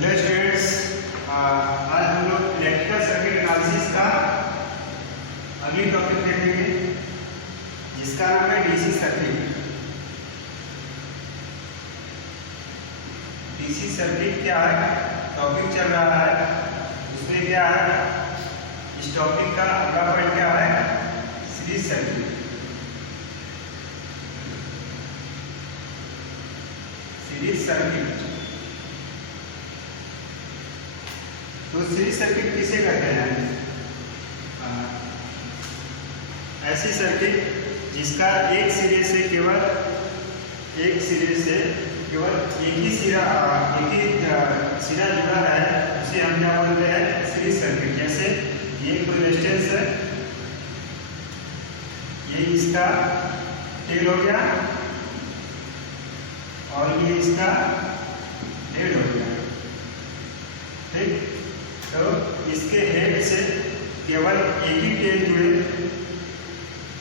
Hello students, आज हम लोग इलेक्ट्रिकल सर्किट एनालिसिस का अगली टॉपिक देखेंगे जिसका नाम है डीसी सर्किट। डीसी सर्किट क्या है, टॉपिक चल रहा है उसमें क्या है, इस टॉपिक का अगला पॉइंट क्या है, सीरीज सर्किट। सीरीज सर्किट तो सीरीज सर्किट किसे कहते हैं? ऐसी सर्किट जिसका एक सिरे से केवल एक ही सिरा जुड़ा है, उसे हम क्या बोलते हैं, सीरीज सर्किट। जैसे ये कोई रेजिस्टेंस है, ये इसका टेल हो गया और ये इसका हेड हो गया, ठीक। तो इसके हेड से केवल एक ही टेल जुड़े,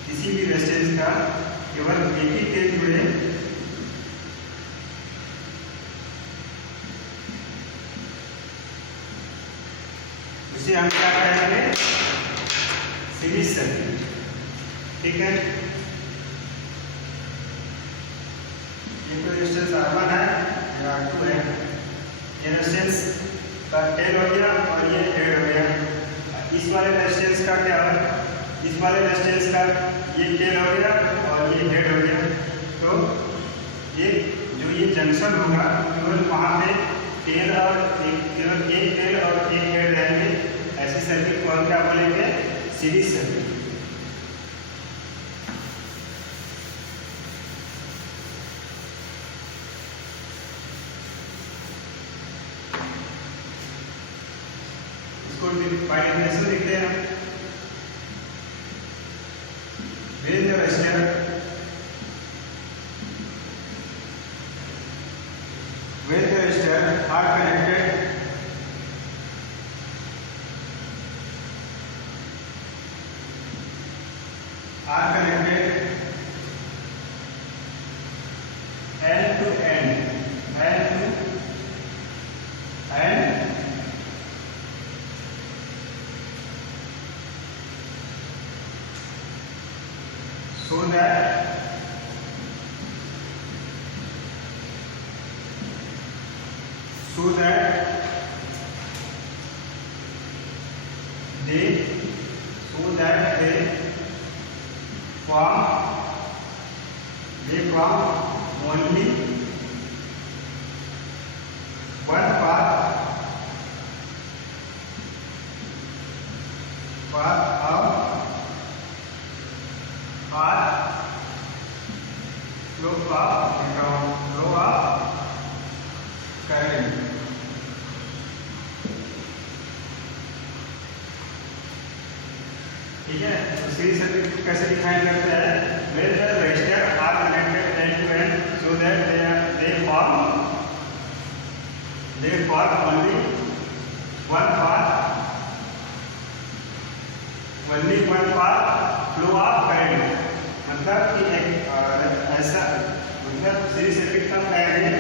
किसी भी रेजिस्टेंस का केवल एक ही टेल जुड़े, उसे हम क्या कहेंगे, सीरीज सर्किट, ठीक है। ये तो रेजिस्टेंस R1 है, ये R2 है, ये रेजिस्टेंस का टेल हो गया और ये हेड हो गया। इस वाले रेजिस्टेंस का क्या है, इस वाले रेजिस्टेंस का ये टेल हो गया और ये हेड हो गया। तो ये जो ये जंक्शन होगा केवल वहाँ पे टेल और केवल एक टेल और एक हेड रहेंगे। ऐसी सर्किट को हम क्या बोलेंगे, सीरीज सर्किट। By definition लिखते हैं when the resistor are connected end to end so that they form only one path flow of current। ठीक है, तो सीरीज सर्किट कैसे डिफाइन करते हैं, when the resistor are connected end to end so that they form only one path flow of current। मतलब कि ऐसा मतलब सीरीज सर्किट कब कहेंगे,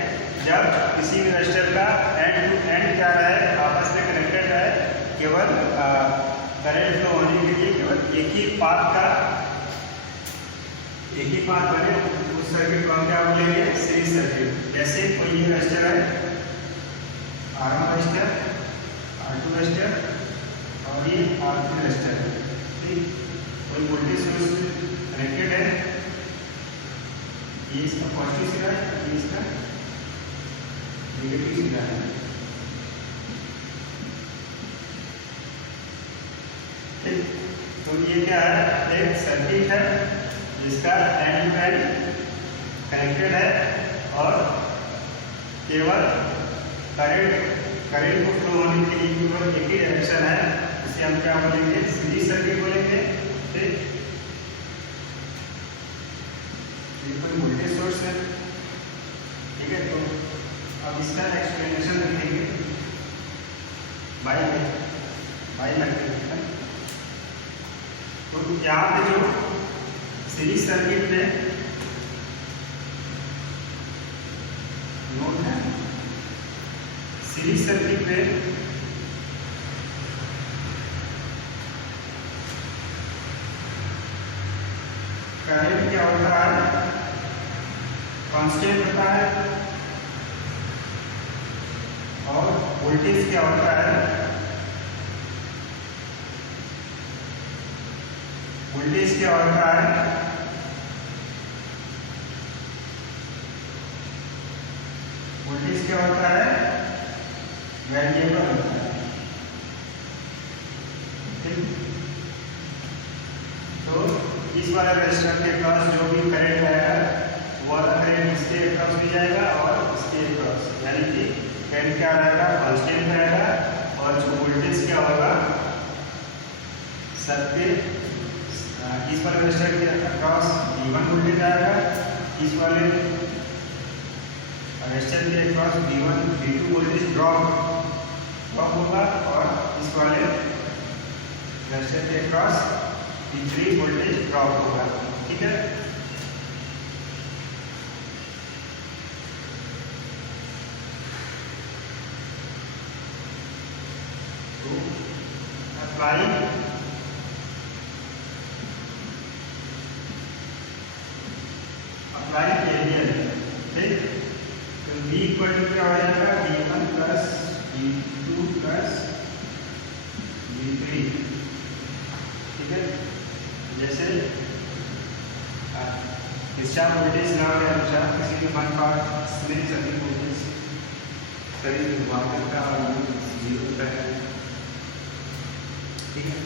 जब किसी भी रेजिस्टर का एंड टू एंड क्या है, आपस में कनेक्टेड है, केवल करंट फ्लो होने के लिए केवल एक ही पाथ बने, उस सर्किट को हम क्या बोलेंगे, सीरीज सर्किट। जैसे कोई ये रेजिस्टर है, R1 रेजिस्टर, R2 रेजिस्टर और ये R3 रेजिस्टर है, ठीक। कोई वोल्टेज सोर्स कनेक्टेड है, ये इसका पॉजिटिव सिरा है, ये इसका नेगेटिव सिरा है, ठीक। तो ये क्या है, एक सर्किट है जिसका एंड टू एंड कनेक्टेड है और केवल करंट को फ्लो होने के लिए केवल एक ही डायरेक्शन है, इसे हम क्या बोलेंगे, सीरीज सर्किट बोलेंगे, ठीक। ये कोई वोल्टेज सोर्स है, ठीक है। तो अब इसका एक्सप्लेनेशन लिखेंगे बाय मैट्रिक्स। तो यहाँ पे जो सीरीज सर्किट में नोट है, सीरीज सर्किट में करंट क्या होता है, कांस्टेंट होता है, और वोल्टेज क्या होता है, वोल्टेज क्या होता है, वोल्टेज क्या होता है, वेरिएबल होता है। ठीक, तो इस वाले रेजिस्टर के क्रॉस जो भी करंट आएगा वो वाला करंट इसके क्रॉस भी जाएगा और इसके क्रॉस, यानी कि करंट क्या रहेगा, कांस्टेंट रहेगा, और जो वोल्टेज क्या होगा सबके इस वाले रेजिस्टर के अक्रॉस V1 वोल्टेज आएगा, इस वाले रेजिस्टर के across V1 V2 voltage drop होगा, और इस वाले रेजिस्टर के अक्रॉस V3 वोल्टेज ड्रॉप होगा। ठीक है, तो अप्लाई KVL। ठीक, तो V इक्वल टू क्या हो जाएगा, V1 plus V2 plus V3। ठीक है, जैसे किरचॉफ वोल्टेज लॉ के अनुसार किसी भी वन पार्ट में सभी वोल्टेज सभी विभाजन का और जीरो होता है। ठीक है,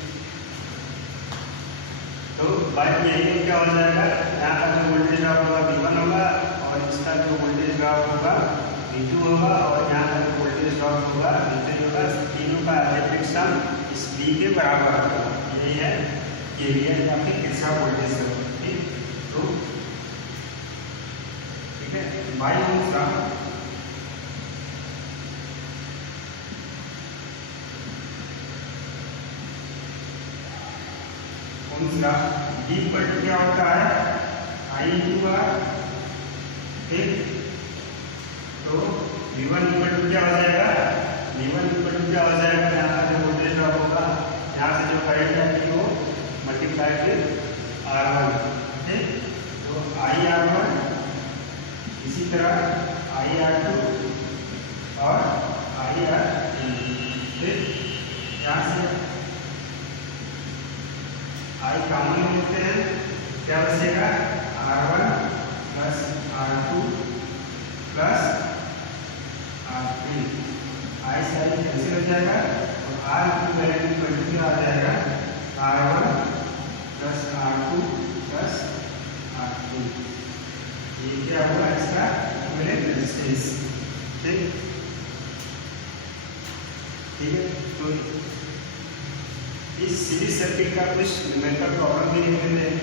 तो बात यही है क्या हो जाएगा, यहाँ का जो वोल्टेज ड्रॉप होगा V1 होगा, और इसका जो वोल्टेज ड्रॉप होगा V2 होगा, और यहाँ का जो वोल्टेज ड्रॉप होगा V3 होगा। तीनों का इलेक्ट्रिक सम इस V के बराबर होगा। यही है KVL या फिर किरचॉफ वोल्टेज लॉ। ठीक, तो ठीक है, by Ohm's law V equal to क्या होता है, I इंटू R। ठीक, तो V1 इक्वल टू क्या हो जाएगा, V1 इक्वल टू क्या हो जाएगा, यहाँ का जो वोल्टेज ड्रॉप होगा, यहाँ से जो करंट आएगी वो मल्टीप्लाई फिर R1। ठीक, तो IR1, इसी तरह IR2 और IR3। ठीक, यहाँ से I कॉमन लेते हैं, क्या बचेगा, R1 plus R2 plus R3। I से I कैंसिल हो जाएगा, और R की वैल्यू इक्वल टू आ जाएगा R1 plus R2 plus R3। ये क्या हुआ, इसका इक्विवेलेंट रेजिस्टेंस। ठीक, ठीक है, तो इस सीरीज सर्किट का कुछ न्यूमेरिकल प्रॉब्लम भी निकल रहे हैं।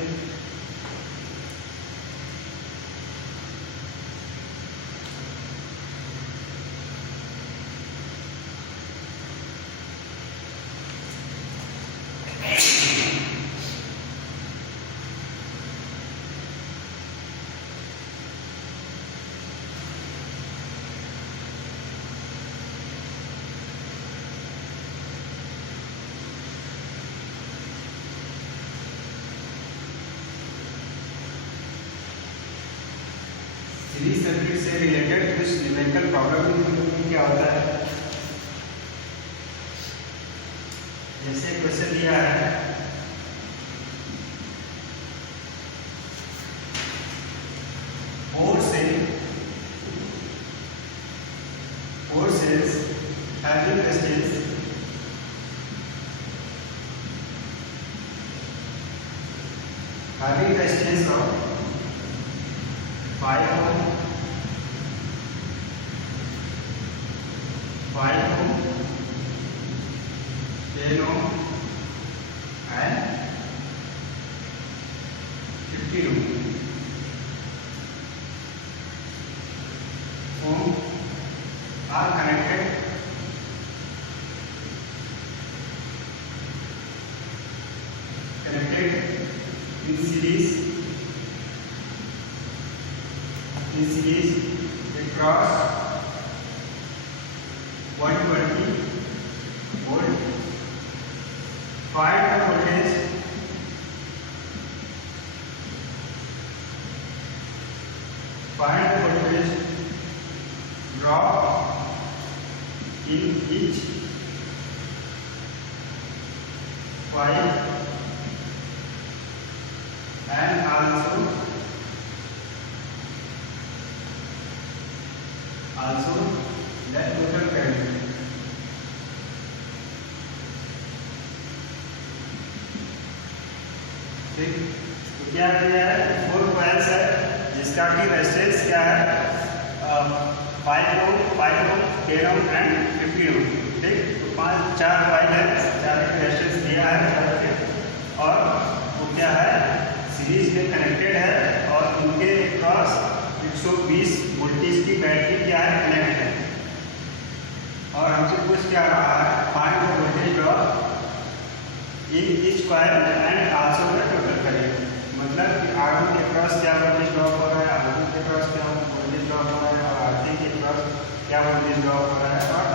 सीरीज सर्किट से रिलेटेड कुछ न्यूमेरिकल प्रॉब्लम क्या होता है, जैसे क्वेश्चन दिया है, four cells having resistance of 5 ohm, 5 ohm, 10 ohm and 50 ohm are connected in series across 120 volt. Find the voltage drop in each coil and also the total current। ठीक, तो क्या किया है, 4 कॉइल्स है जिसका की रेजिस्टेंस क्या है 5 ओम, 10 ओम एंड 50 ओम। ठीक, तो 4 कॉइल है, 4 का रेजिस्टेंस दिया है और वो क्या है सीरीज में कनेक्टेड है और उनके क्रॉस 120 वोल्टेज की बैटरी क्या है कनेक्ट है। और हमसे कुछ क्या रहा है, find the voltage drop in each coil and also the total current. मतलब कि R1 के क्रॉस क्या वोल्टेज ड्रॉप हो रहा है, R2 के क्रॉस क्या वोल्टेज ड्रॉप हो रहा है और R3 के क्रॉस क्या वोल्टेज ड्रॉप हो रहा है और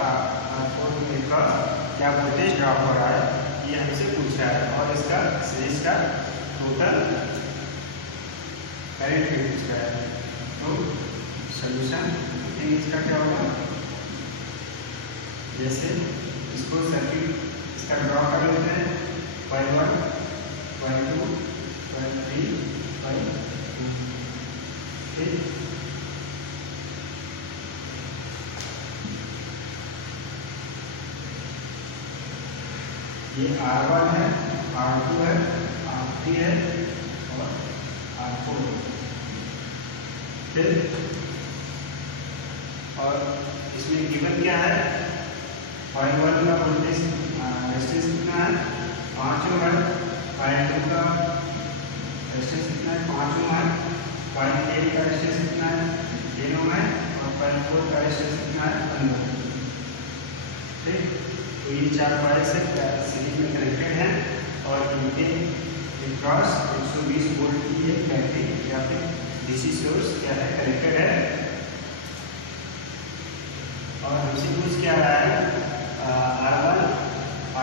R4 के क्रॉस क्या वोल्टेज ड्रॉप हो रहा है, ये हमसे पूछा है। और इसका सीरीज का टोटल करंट भी पूछा है। तो सॉल्यूशन इसका क्या होगा, जैसे इसको सर्किट इसका ड्रॉ कर लेते हैं, कॉइल 1, कॉइल 2, कॉइल 3, कॉइल 2। ठीक, ये R1 है, R2 है, R3 है और R4। फिर और इसमें गिवन क्या है, कॉइल 1 का वोल्टेज रेजिस्टेंस कितना है 5 ओम है, कॉइल 2 का रेजिस्टेंस कितना है 5 ओम है, कॉइल 3 का रेजिस्टेंस कितना है 10 ओम है और कॉइल 4 का रेजिस्टेंस कितना है 15। ठीक, तो ये 4 कॉइल से सीरीज में कनेक्टेड हैं और इनके क्रॉस 120 वोल्ट की एक बैटरी या फिर डीसी सोर्स क्या है कनेक्टेड है। और हमसे कुछ क्या रहा है,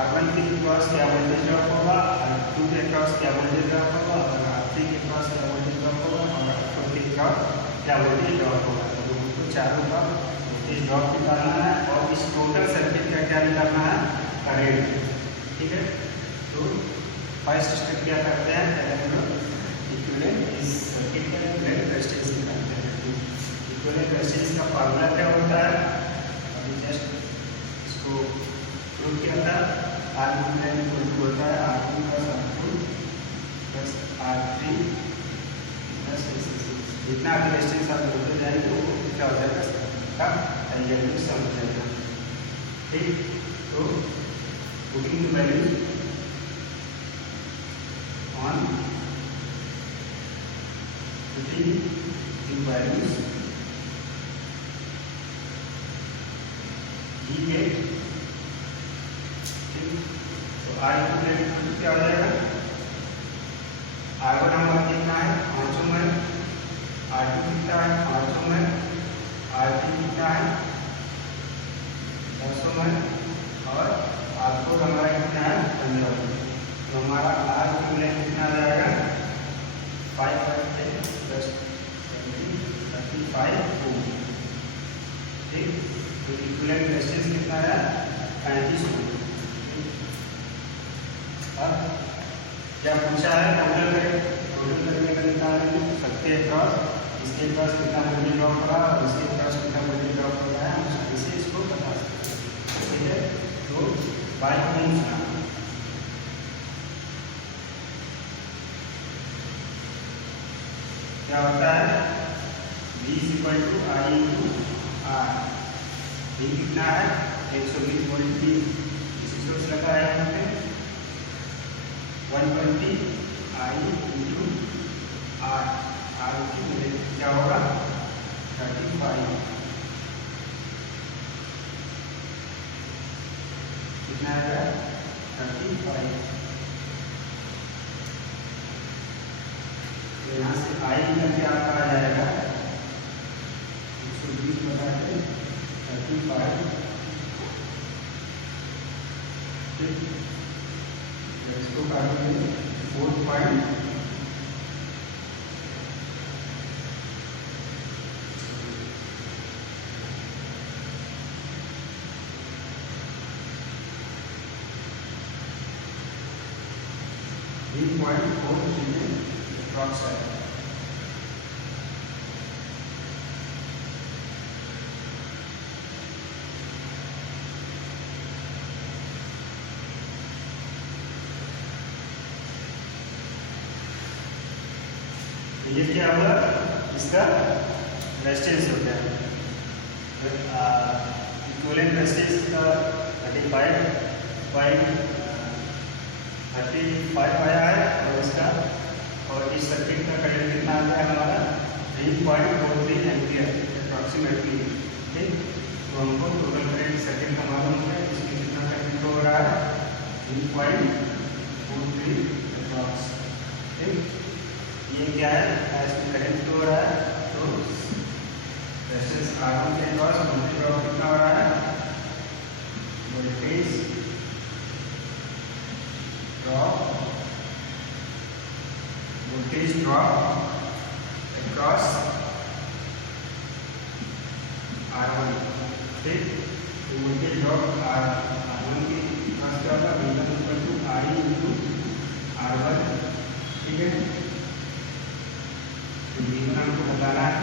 R1 के क्रॉस क्या वोल्टेज ड्रॉप होगा, R2 के क्रॉस क्या वोल्टेज ड्रॉप होगा और R3 के क्रॉस क्या वोल्टेज ड्रॉप होगा और R4 के क्रॉस क्या वोल्टेज ड्रॉप होगा। तो हमको चारों का वोल्टेज ड्रॉप निकालना है और इस टोटल सर्किट का क्या निकालना है करंट। ठीक है, तो फर्स्ट स्टेप क्या करते हैं, पहले हम लोग इक्विवेलेंट इस सर्किट का इक्विवेलेंट रेजिस्टेंस निकालते हैं। इक्विवेलेंट रेजिस्टेंस का फार्मूला क्या होता है, अभी जस्ट इसको प्रूव किया था, R इक्विवेलेंट होता है R2 plus R2 plus R3 plus जितना भी रेजिस्टेंस आप होते जाएंगे वो क्या हो जाएगा का एल्जेब्रिक सम हो जाएगा। ठीक, तो putting the value on putting the values we get। ठीक, तो R इक्विवेलेंट क्या हो जाएगा, R1 हमारा कितना है 5 ओम है, R2 कितना है 5 ओम है, R3 कितना है 10 ओम है और R4 हमारा कितना है 15 ओम। तो हमारा R इक्विवेलेंट कितना आ जाएगा 5 + 35 ओम। ठीक, तो इक्विवेलेंट रेजिस्टेंस कितना है 35 ओम। अब क्या पूछा है, टोटल करंट का निकालने का सकते हैं क्रॉस, इसके क्रॉस कितना वोल्टेज ड्रॉप हो रहा है और इसके क्रॉस कितना वोल्टेज ड्रॉप हो रहा है, हम इसे इसको बता सकते हैं। ठीक है, तो 5 ओम क्या होता है, V = I/R। V कितना है 120 वोल्ट की इसी सोर्स लगा है यहाँ पे, 120 I/R। R की वैल्यू क्या होगा 35, कितना आएगा 35। तो यहाँ से I निकल के आपका आ जाएगा 120 बटा के 35 ठीक, इसको काटेंगे 4 पॉइंट 3.4 में अप्रॉक्स है। ये क्या हुआ, इसका रेजिस्टेंस हो गया, इक्विवेलेंट रेजिस्टेंस का 35 आया है, और इसका और इस सर्किट का करंट कितना आ गया हमारा 3.43 एम्पियर अप्रॉक्सीमेटली। ठीक, तो हमको टोटल करंट सर्किट का मालूम है, इसमें कितना करंट हो रहा है 3.43 अप्रॉक्स। ठीक, ये क्या है, इसमें करंट हो रहा है, तो रेजिस्टेंस R1 के अक्रॉस वोल्टेज ड्रॉप कितना हो रहा है, वोल्टेज ड्रॉप अक्रॉस R1। ठीक, तो वोल्टेज ड्रॉप R1 के अक्रॉस क्या होगा, V1 RE इंटू R1। ठीक है, तो V1 हमको बताना है,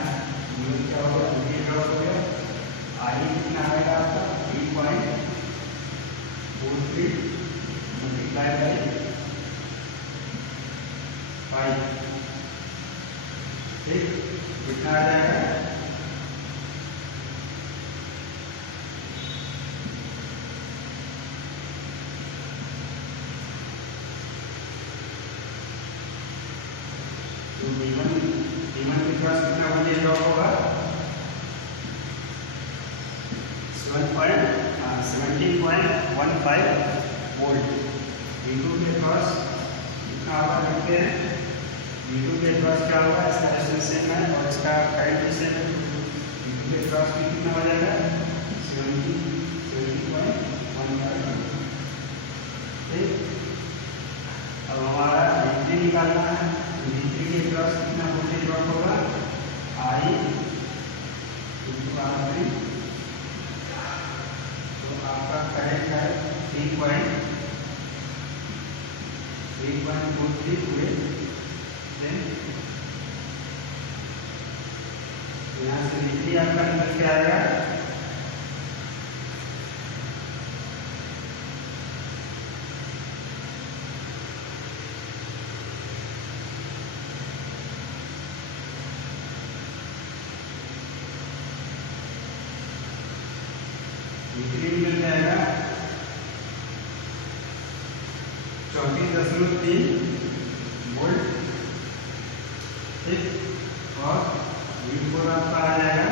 V1 क्या होगा, वोल्टेज ड्रॉप हो गया, RE कितना आएगा आपका 3.43 मल्टीप्लाई बाई 5। ठीक, कितना आ जाएगा, तो V1 के पास कितना वोल्टेज ड्रॉप होगा, 17.15 वोल्ट। V2 के पास कितना आप रखते हैं, V2 के पास क्या होगा, इसका रेजिस्टेंस सेम है और इसका करंट भी सेम है, V2 के पास भी कितना हो जाएगा 70.15। ठीक, अब हमारा V3 निकालना है, V3 के पास कितना वोल्टेज ड्रॉप होगा, RE इंटू R3, तो आपका करंट है 3.43 हुए। यहाँ से V3 आपका निकल के आएगा V3 मिल जाएगा 34.3 वोल्ट। ठीक, और V4 आपका आ जाएगा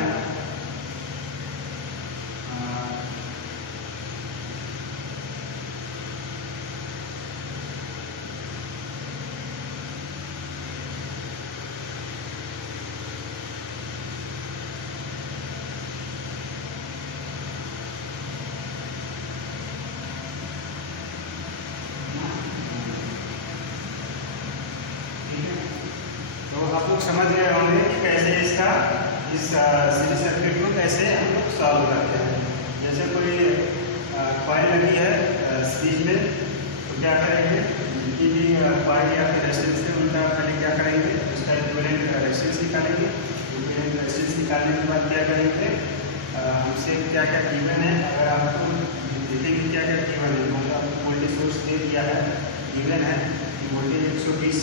34। तो आप लोग समझ गए होंगे कि कैसे इसका इस सीरीज सर्किट को कैसे हम लोग सॉल्व करते हैं। जैसे कोई कॉइल लगी है सीरीज में, तो क्या करेंगे, जितनी भी कॉइल या फिर रेजिस्टेंस है उनका पहले क्या करेंगे, उसका इक्विवेलेंट रेजिस्टेंस निकालेंगे। इक्विवेलेंट रेजिस्टेंस निकालने के बाद क्या करेंगे, हमसे क्या क्या गिवन है, अगर आपको देखेंगे क्या क्या गिवन है, मतलब आपको वोल्टेज सोर्स दे दिया है, गिवन है कि वोल्टेज 120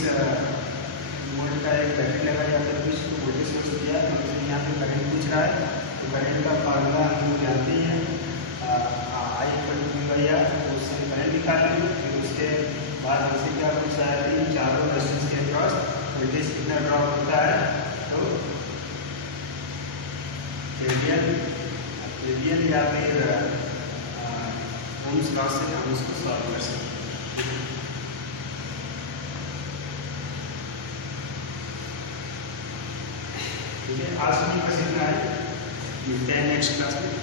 वोल्ट का एक बैटरी लगा या फिर कुछ वोल्टेज सोर्स दिया है, मतलब यहाँ पे करंट पूछ रहा है, तो करंट का फार्मूला हम लोग जानते ही हैं, I/V/R, तो उससे करंट निकाल लेंगे। फिर उसके बाद हमसे क्या पूछ रहा है कि चारों रेजिस्टेंस के अक्रॉस वोल्टेज कितना ड्रॉप होता है, तो रेडियल या फिर ओम्स लॉ से हम उसको सॉल्व कर सकते हैं। ठीक है, आज की क्लास इतना है, मिलते हैं नेक्स्ट क्लास में।